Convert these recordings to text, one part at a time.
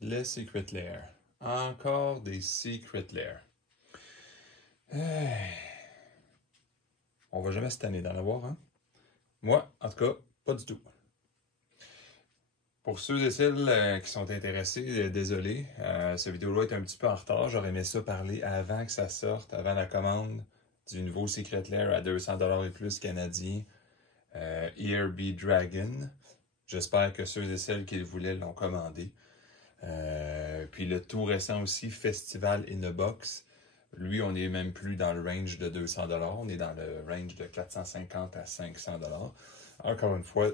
Les Secret Lair. Encore des Secret Lair. On va jamais cette année d'en avoir, hein? Moi, en tout cas, pas du tout. Pour ceux et celles qui sont intéressés, désolé, cette vidéo-là est un petit peu en retard. J'aurais aimé ça parler avant que ça sorte, avant la commande du nouveau Secret Lair à 200$ et plus canadien, ERB Dragon. J'espère que ceux et celles qui le voulaient l'ont commandé. Puis le tout récent aussi, Festival in a Box. Lui, on n'est même plus dans le range de 200$, on est dans le range de 450 à 500$. Encore une fois,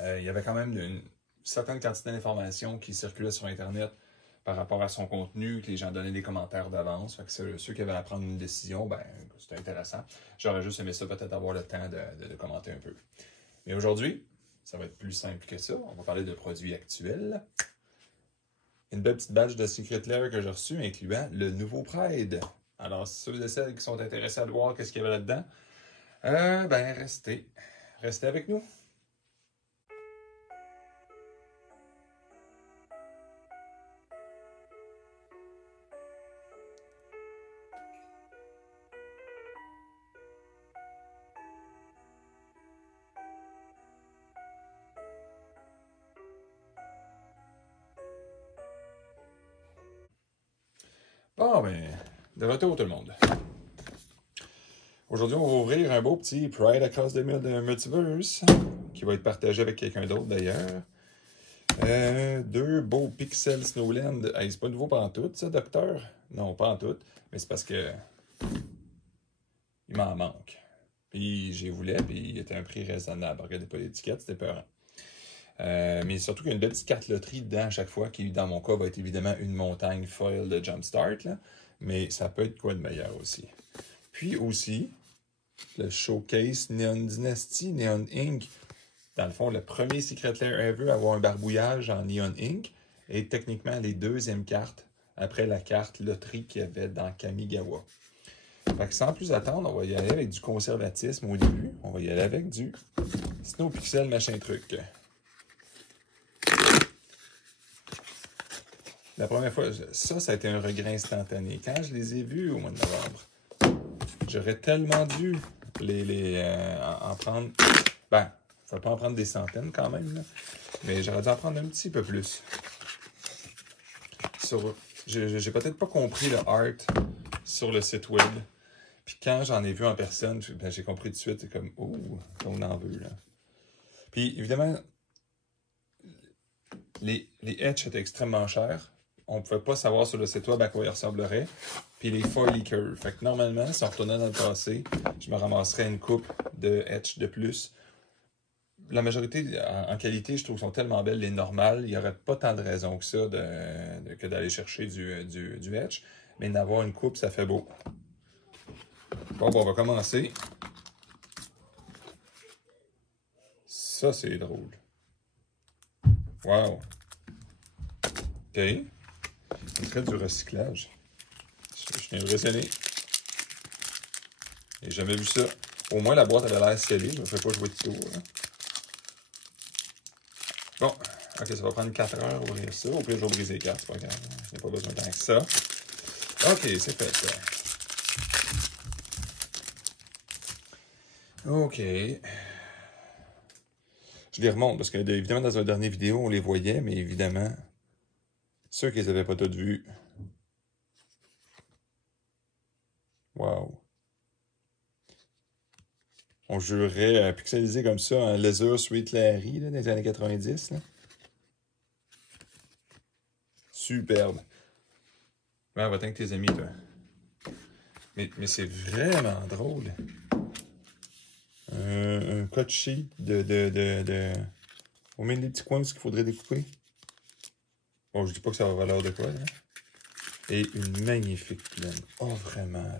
il y avait quand même une certaine quantité d'informations qui circulaient sur Internet par rapport à son contenu, que les gens donnaient des commentaires d'avance. Fait que ceux qui avaient à prendre une décision, ben, c'était intéressant. J'aurais juste aimé ça, peut-être avoir le temps de commenter un peu. Mais aujourd'hui, ça va être plus simple que ça. On va parler de produits actuels. Une belle petite badge de Secret Lair que j'ai reçue, incluant le nouveau Pride. Alors, ceux et celles qui sont intéressés à le voir, qu'est-ce qu'il y avait là-dedans? Ben, restez avec nous. Bon, ben, de retour tout le monde. Aujourd'hui, on va ouvrir un beau petit Pride Across the Multiverse, qui va être partagé avec quelqu'un d'autre d'ailleurs. Deux beaux Pixel Snowland. Hey, c'est pas nouveau pantoute, ça, docteur? Non, pas en tout. Mais c'est parce que il m'en manque. Puis j'y voulais, puis il était un prix raisonnable. Regardez pas l'étiquette, c'était peurant. Mais surtout qu'il y a une belle petite carte loterie dedans à chaque fois, qui dans mon cas va être évidemment une montagne foil de Jumpstart, là, mais ça peut être quoi de meilleur aussi. Puis aussi, le Showcase Neon Dynasty, Neon Ink. Dans le fond, le premier Secret Lair ever à avoir un barbouillage en Neon Ink est techniquement les deuxièmes cartes après la carte loterie qu'il y avait dans Kamigawa. Fait que sans plus attendre, on va y aller avec du conservatisme au début. On va y aller avec du Snow Pixel machin truc. La première fois, ça a été un regret instantané. Quand je les ai vus au mois de novembre, j'aurais tellement dû en prendre... Ben, il ne faut pas en prendre des centaines quand même, là, mais j'aurais dû en prendre un petit peu plus. J'ai peut-être pas compris le art sur le site web. Puis quand j'en ai vu en personne, ben, j'ai compris tout de suite, c'est comme, oh, on en veut, là. Puis évidemment, les etchs étaient extrêmement chers. On ne pouvait pas savoir sur le site web à quoi ils ressembleraient. Puis les foil curves. Fait que normalement, si on retournait dans le passé, je me ramasserais une coupe de etch de plus. La majorité, en qualité, je trouve, sont tellement belles, les normales. Il n'y aurait pas tant de raison que ça que d'aller chercher du etch. Mais d'avoir une coupe, ça fait beau. Bon, on va commencer. Ça, c'est drôle. Wow. OK. On ferait du recyclage. Je suis impressionné. J'ai jamais vu ça. Au moins, la boîte avait l'air scellée. Je ne me fais pas jouer de tour. Hein. Bon. OK, ça va prendre 4 heures ouvrir ça. Au pire, je vais briser les cartes. C'est pas grave. Il n'y a pas besoin de tant que ça. OK, c'est fait. Ça. OK. Je les remonte parce que, évidemment, dans une dernière vidéo, on les voyait, mais évidemment, ceux qui ne les avaient pas toutes vues. Wow. On jurerait pixelisé comme ça, un laser Sweet Larry là, dans les années 90. Là. Superbe. Ben, va-t'en avec tes amis, toi. Mais c'est vraiment drôle. Un cut sheet On met des petits coins qu'il faudrait découper. Bon, je dis pas que ça va valoir de quoi, là. Et une magnifique plaine. Oh, vraiment.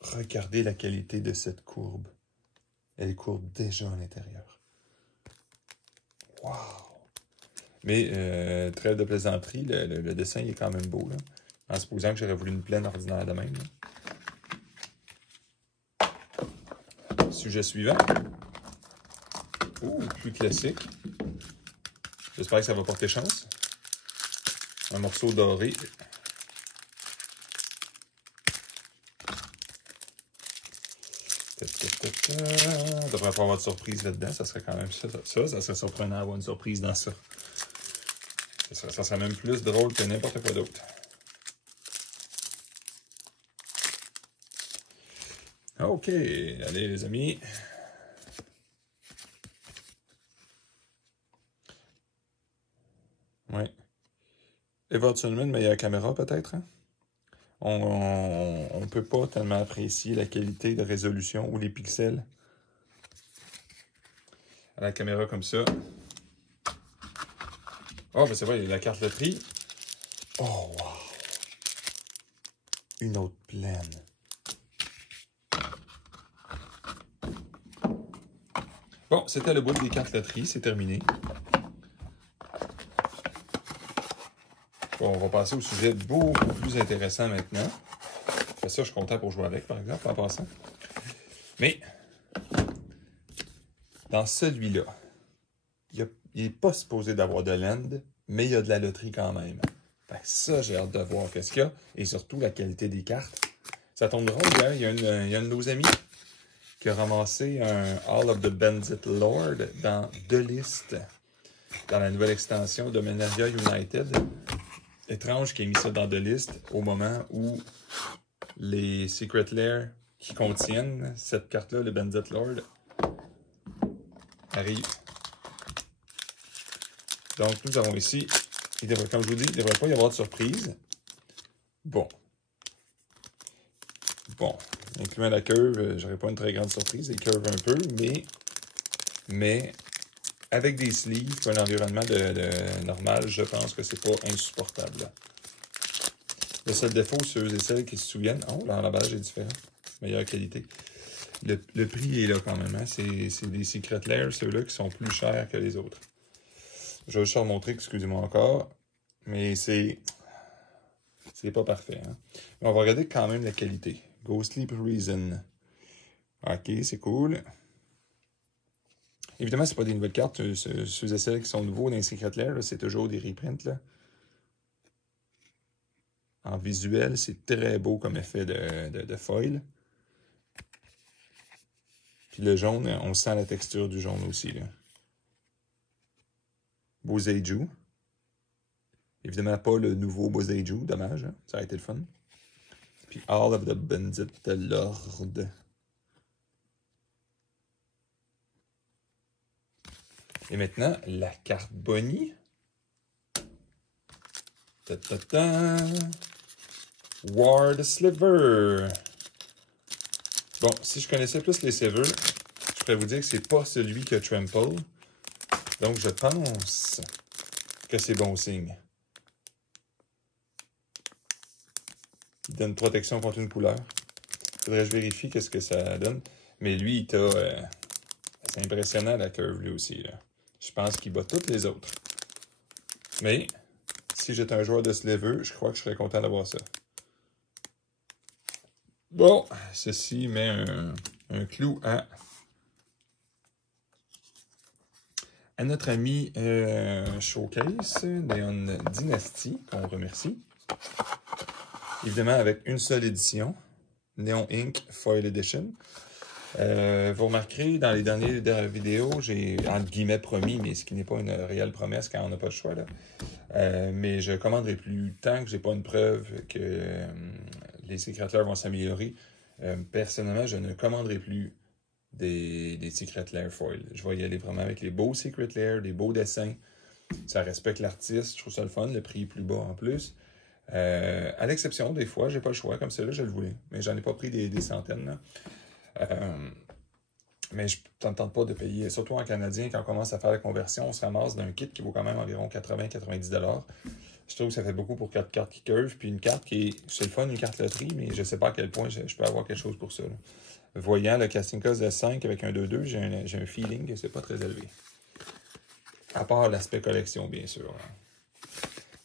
Regardez la qualité de cette courbe. Elle courbe déjà à l'intérieur. Wow! Mais, trêve de plaisanterie, le dessin il est quand même beau, là. En supposant que j'aurais voulu une plaine ordinaire de même. Là. Sujet suivant. Ouh, plus classique. J'espère que ça va porter chance. un morceau doré. On devrait pas avoir de surprise là-dedans. Ça serait quand même ça. Ça serait surprenant d'avoir une surprise dans ça. Ça serait même plus drôle que n'importe quoi d'autre. OK. Allez, les amis. Ouais. Éventuellement, une meilleure caméra, peut-être, hein? On ne peut pas tellement apprécier la qualité de résolution ou les pixels à la caméra comme ça. Oh, ben c'est vrai, il y a la carte loterie. Oh, wow! Une autre pleine. Bon, c'était le bout des cartes loterie, c'est terminé. Bon, on va passer au sujet beaucoup plus intéressant maintenant. Ça, je suis content pour jouer avec, par exemple, en passant. Mais, dans celui-là, il n'est pas supposé d'avoir de land, mais il y a de la loterie quand même. Fait que ça, j'ai hâte de voir qu'est-ce qu'il y a, et surtout la qualité des cartes. Ça tombe drôle, hein? Il y a un de nos amis qui a ramassé un All of the Bandit Lord dans 2 listes, dans la nouvelle extension de Dominaria United. Étrange qu'il ait mis ça dans 2 listes au moment où les Secret Lair qui contiennent cette carte-là, le Bandit Lord, arrivent. Donc, nous avons ici, comme je vous dis, il ne devrait pas y avoir de surprise. Bon, incluant la curve, j'aurais pas une très grande surprise, les curves un peu, mais avec des sleeves, un environnement normal, je pense que c'est pas insupportable. Le seul défaut, ceux et celles qui se souviennent, l'emballage est différent, meilleure qualité. Le prix est là quand même, hein? C'est des Secret Lair, ceux-là qui sont plus chers que les autres. Je vais juste remontrer, excusez-moi encore, mais c'est pas parfait, hein? Mais on va regarder quand même la qualité. Ghostly Prison. OK, c'est cool. Évidemment, c'est pas des nouvelles cartes. Ceux et celles qui sont nouveaux dans les Secret Lair, c'est toujours des reprints, là. En visuel, c'est très beau comme effet de foil. Puis le jaune, on sent la texture du jaune aussi, là. Boseiju. Évidemment, pas le nouveau Boseiju, dommage, hein? Ça a été le fun. Puis All of the Bandit Lord. Et maintenant, la carte Bonnie. Ward Sliver. Bon, si je connaissais plus les Slivers, je pourrais vous dire que c'est pas celui qui a Trample. Donc, je pense que c'est bon signe. Il donne protection contre une couleur. Faudrait que je vérifie qu'est-ce que ça donne. Mais lui, il t'a... c'est impressionnant la curve, lui aussi, là. Je pense qu'il bat toutes les autres. Mais, si j'étais un joueur de Sliver, je crois que je serais content d'avoir ça. Bon, ceci met un clou à notre ami Showcase, Neon Dynasty, qu'on remercie. Évidemment, avec une seule édition, Neon Ink Foil Edition. Vous remarquerez, dans les dernières vidéos, j'ai entre guillemets promis, mais ce qui n'est pas une réelle promesse quand on n'a pas le choix, là. Mais je ne commanderai plus tant que je n'ai pas une preuve que les Secret Lair vont s'améliorer. Personnellement, je ne commanderai plus des Secret Lair foil. Je vais y aller vraiment avec les beaux Secret Lair, des beaux dessins. Ça respecte l'artiste, je trouve ça le fun, le prix est plus bas en plus. À l'exception, des fois, j'ai pas le choix, comme celui-là, je le voulais. Mais j'en ai pas pris des centaines, là. Mais je ne tente pas de payer, surtout en canadien, quand on commence à faire la conversion, on se ramasse d'un kit qui vaut quand même environ 80-90$. Je trouve que ça fait beaucoup pour 4 cartes qui curvent, puis une carte qui est, c'est le fun, une carte loterie, mais je ne sais pas à quel point je peux avoir quelque chose pour ça, là. Voyant le casting cost de 5 avec un 2-2, j'ai un feeling que c'est pas très élevé. À part l'aspect collection, bien sûr, hein.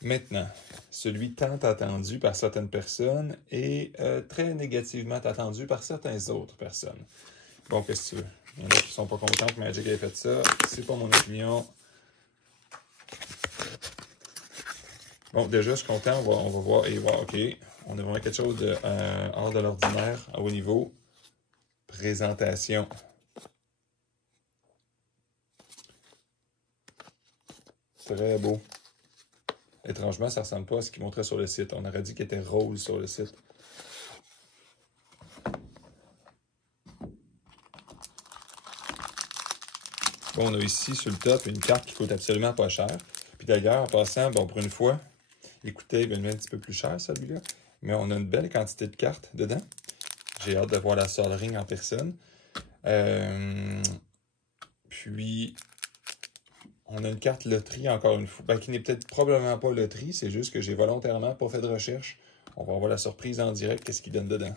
Maintenant, celui tant attendu par certaines personnes et très négativement attendu par certaines autres personnes. Bon, qu'est-ce que tu veux? Il y en a qui ne sont pas contents que Magic ait fait ça. C'est pas mon opinion. Bon, déjà, je suis content. On va voir. Et voir, OK. On a vraiment quelque chose de hors de l'ordinaire, à haut niveau. Présentation. Très beau. Étrangement, ça ressemble pas à ce qu'il montrait sur le site. On aurait dit qu'il était rose sur le site. Bon, on a ici sur le top une carte qui coûte absolument pas cher. Puis d'ailleurs, en passant, bon, pour une fois, l'écoutez, il va un petit peu plus cher celui-là. Mais on a une belle quantité de cartes dedans. J'ai hâte de voir la Sol Ring en personne. Puis, on a une carte loterie, encore une fois, qui n'est peut-être probablement pas loterie, c'est juste que j'ai volontairement pas fait de recherche. On va voir la surprise en direct, qu'est-ce qu'il donne dedans.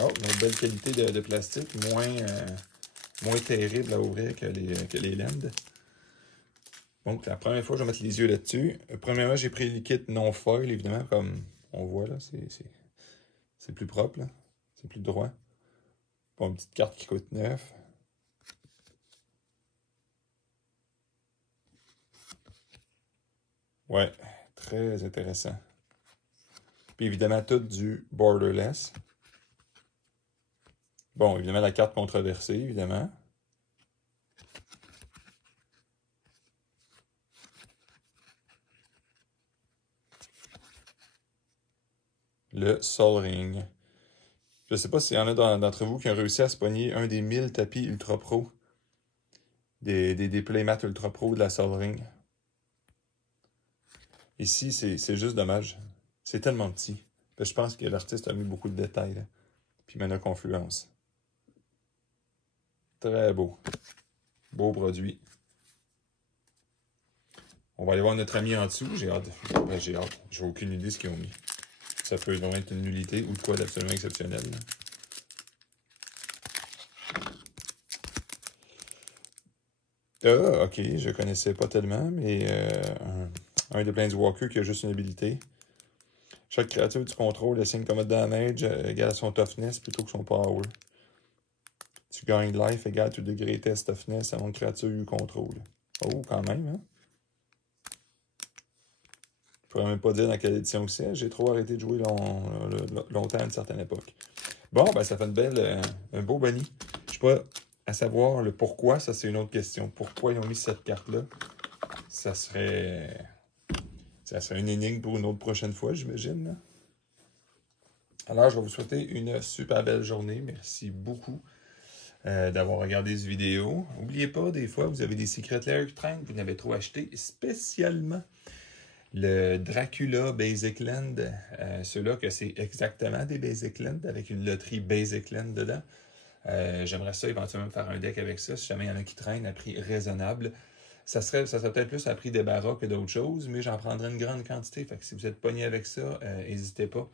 Oh, une belle qualité de plastique, moins terrible à ouvrir que les laines. Donc, la première fois, je vais mettre les yeux là-dessus. Premièrement, j'ai pris le kit non foil, évidemment, comme on voit là, c'est plus propre, là. C'est plus droit. Bon, une petite carte qui coûte 9. Ouais, très intéressant. Puis évidemment, tout du borderless. Bon, évidemment, la carte controversée, évidemment. Le Sol Ring. Je ne sais pas s'il y en a d'entre vous qui ont réussi à se pogner un des 1000 tapis Ultra Pro. Des Playmats Ultra Pro de la Sol Ring. Ici, c'est juste dommage. C'est tellement petit. Je pense que l'artiste a mis beaucoup de détails, là. Puis il mène à confluence. Très beau. Beau produit. On va aller voir notre ami en dessous. J'ai hâte. Ben, j'ai hâte. J'ai aucune idée de ce qu'ils ont mis. Ça peut vraiment être une nullité ou de quoi d'absolument exceptionnel, là. Ah, ok, je connaissais pas tellement, mais un des Planeswalkers qui a juste une habilité. Chaque créature du contrôle assigne comme damage égal à son toughness plutôt que son power. Tu gagnes life égal to the greatest toughness à mon créature du contrôle. Oh, quand même, hein? Je pourrais même pas dire dans quelle édition c'est. J'ai trop arrêté de jouer longtemps à une certaine époque. Bon, ben ça fait un beau bunny. Je sais pas à savoir le pourquoi, ça c'est une autre question. Pourquoi ils ont mis cette carte-là? Ça serait une énigme pour une autre prochaine fois, j'imagine, là. Alors, je vais vous souhaiter une super belle journée. Merci beaucoup d'avoir regardé cette vidéo. N'oubliez pas, des fois, vous avez des Secret Lair qui traînent, vous n'avez trop acheté, spécialement le Dracula Basic Land. Ceux-là que c'est exactement des Basic Land avec une loterie Basic Land dedans. J'aimerais ça éventuellement faire un deck avec ça, si jamais il y en a qui traînent à prix raisonnable. Ça serait peut-être plus à prix débarras que d'autres choses, mais j'en prendrais une grande quantité. Fait que si vous êtes pogné avec ça, n'hésitez pas.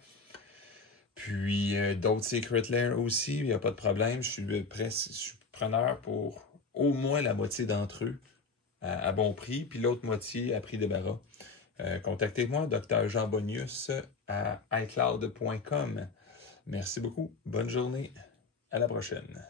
Puis d'autres Secret Lair aussi, il n'y a pas de problème. Je suis preneur pour au moins la moitié d'entre eux à bon prix, puis l'autre moitié à prix débarras. Contactez-moi, Dr. Jean Bonius à iCloud.com. Merci beaucoup. Bonne journée. À la prochaine.